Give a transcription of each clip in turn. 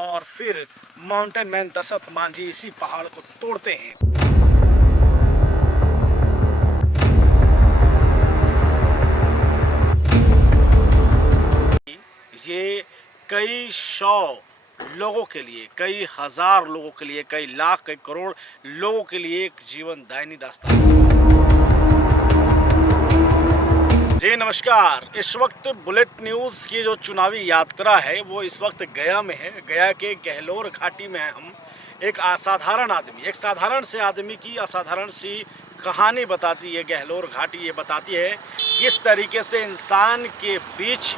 और फिर mountain man Dashrath Manjhi इसी पहाड़ को तोड़ते हैं। ये कई सौ लोगों के लिए, कई हजार लोगों के लिए, कई लाख, कई करोड़ लोगों के लिए एक जीवनदायिनी दास्तान। जी नमस्कार। इस वक्त बुलेट न्यूज़ की जो चुनावी यात्रा है वो इस वक्त गया में है। गया के गहलोर घाटी में है हम। एक असाधारण आदमी, एक साधारण से आदमी की असाधारण सी कहानी बताती है गहलोर घाटी। ये बताती है किस तरीके से इंसान के बीच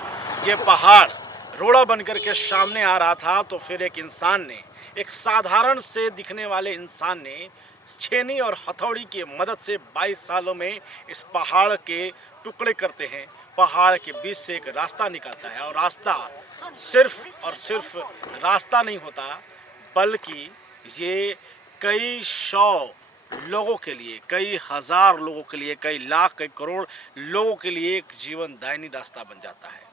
ये पहाड़ रोड़ा बनकर के सामने आ रहा था, तो फिर एक इंसान ने, एक साधारण से दिखने वाले इंसान ने छेनी और हथौड़ी की मदद से 22 सालों में इस पहाड़ के टुकड़े करते हैं। पहाड़ के बीच से एक रास्ता निकलता है और रास्ता सिर्फ और सिर्फ रास्ता नहीं होता, बल्कि ये कई सौ लोगों के लिए, कई हजार लोगों के लिए, कई लाख, कई करोड़ लोगों के लिए एक जीवनदायिनी रास्ता बन जाता है।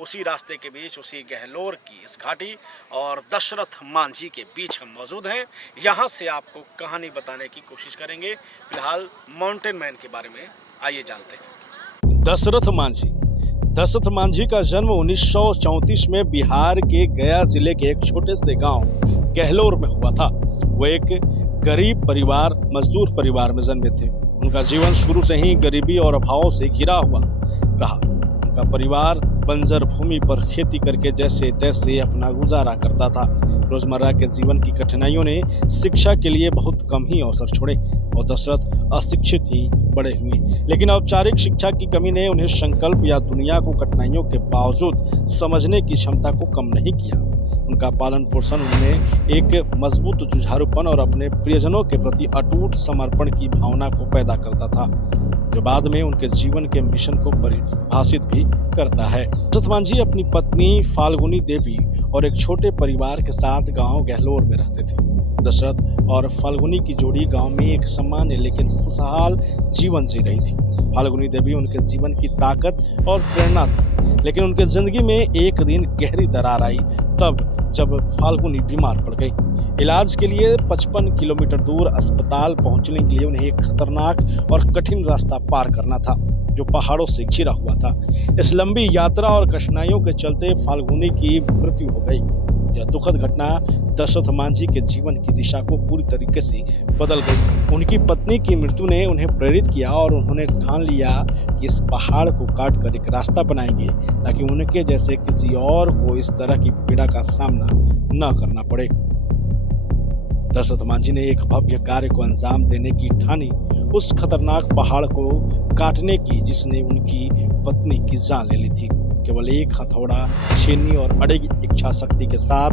उसी रास्ते के बीच, उसी गहलोर की इस घाटी और दशरथ मांझी के बीच हम मौजूद हैं। यहाँ से आपको कहानी बताने की कोशिश करेंगे। फिलहाल माउंटेन मैन के बारे में आइए जानते हैं। दशरथ मांझी का जन्म 1934 में बिहार के गया जिले के एक छोटे से गांव गहलोर में हुआ था। वो एक गरीब परिवार, मजदूर परिवार में जन्मे थे। उनका जीवन शुरू से ही गरीबी और अभाव से घिरा हुआ रहा। उनका परिवार बंजर भूमि पर खेती करके जैसे तैसे अपना गुजारा करता था। रोजमर्रा के जीवन की कठिनाइयों ने शिक्षा के लिए बहुत कम ही अवसर छोड़े और दशरथ अशिक्षित ही बड़े हुए। लेकिन औपचारिक शिक्षा की कमी ने उन्हें संकल्प या दुनिया को कठिनाइयों के बावजूद समझने की क्षमता को कम नहीं किया। उनका पालन पोषण उनमें एक मजबूत जुझारूपन और अपने प्रियजनों के प्रति अटूट समर्पण की भावना को पैदा करता था, जो बाद में उनके जीवन के मिशन को परिभाषित भी करता है। दशरथ मांझी अपनी पत्नी फाल्गुनी देवी और एक छोटे परिवार के साथ गांव गहलोर में रहते थे। दशरथ और फाल्गुनी की जोड़ी गांव में एक सामान्य लेकिन खुशहाल जीवन जी रही थी। फाल्गुनी देवी उनके जीवन की ताकत और प्रेरणा थी, लेकिन उनके जिंदगी में एक दिन गहरी दरार आई, तब जब फाल्गुनी बीमार पड़ गई। इलाज के लिए 55 किलोमीटर दूर अस्पताल पहुंचने के लिए उन्हें एक खतरनाक और कठिन रास्ता पार करना था, जो पहाड़ों से घिरा हुआ था। इस लंबी यात्रा और कठिनाइयों के चलते फाल्गुनी की मृत्यु हो गई। यह दुखद घटना दशरथ मांझी के जीवन की दिशा को पूरी तरीके से बदल गई। उनकी पत्नी की मृत्यु ने उन्हें प्रेरित किया और उन्होंने ठान लिया कि इस पहाड़ को काट कर एक रास्ता बनाएंगे, ताकि उनके जैसे किसी और को इस तरह की पीड़ा का सामना न करना पड़े। दशरथ मांझी ने एक भव्य कार्य को अंजाम देने की ठानी, उस खतरनाक पहाड़ को काटने की जिसने उनकी पत्नी की जान ले ली थी। केवल एक हथौड़ा, छेनी और अड़िग इच्छा शक्ति के साथ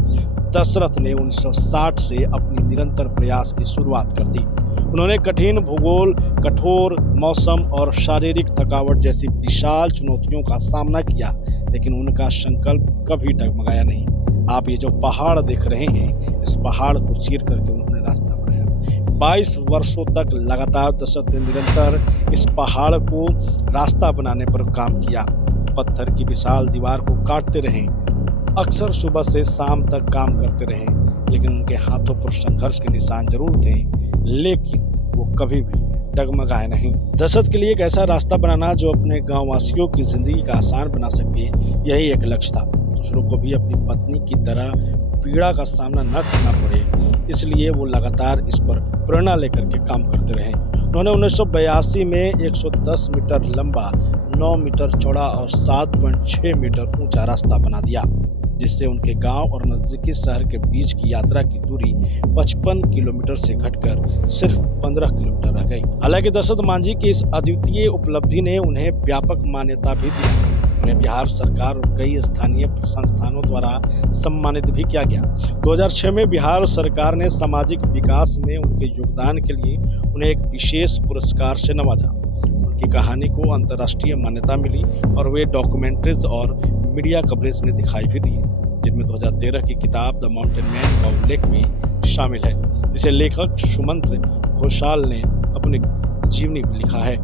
दशरथ ने 1960 से अपनी निरंतर प्रयास की शुरुआत कर दी। उन्होंने कठिन भूगोल, कठोर मौसम और शारीरिक थकावट जैसी विशाल चुनौतियों का सामना किया, लेकिन उनका संकल्प कभी डगमगाया नहीं। आप ये जो पहाड़ देख रहे हैं, इस पहाड़ को चीर करके उन्होंने रास्ता बनाया। 22 वर्षों तक लगातार दशरथ ने निरंतर इस पहाड़ को रास्ता बनाने पर काम किया। पत्थर की विशाल दीवार को काटते रहे, अक्सर सुबह से शाम तक काम करते रहे, लेकिन उनके हाथों पर संघर्ष के निशान जरूर थे, लेकिन वो कभी भी डगमगाए नहीं। दशरथ के लिए एक ऐसा रास्ता बनाना जो अपने गांव वासियों की जिंदगी का आसान बना सके, यही एक लक्ष्य था। दूसरों को भी अपनी पत्नी की तरह पीड़ा का सामना न करना पड़े, इसलिए वो लगातार इस पर प्रेरणा लेकर के काम करते रहे। उन्होंने 1982 में 110 मीटर लंबा, 9 मीटर चौड़ा और 7.6 मीटर ऊंचा रास्ता बना दिया, जिससे उनके गांव और नजदीकी शहर के बीच की यात्रा की दूरी 55 किलोमीटर से घटकर सिर्फ 15 किलोमीटर रह गई। हालांकि दशरथ मांझी की इस अद्वितीय उपलब्धि ने उन्हें व्यापक मान्यता भी दी। उन्हें बिहार सरकार और कई स्थानीय संस्थानों द्वारा सम्मानित भी किया गया। 2006 में बिहार सरकार ने सामाजिक विकास में उनके योगदान के लिए उन्हें एक विशेष पुरस्कार से नवाजा। उनकी कहानी को अंतर्राष्ट्रीय मान्यता मिली और वे डॉक्यूमेंट्रीज और मीडिया कवरेज में दिखाई भी दिए, जिनमें 2013 की किताब द माउंटेन मैन का उल्लेख भी शामिल है, जिसे लेखक सुमंत्र घोषाल ने अपनी जीवनी में लिखा है।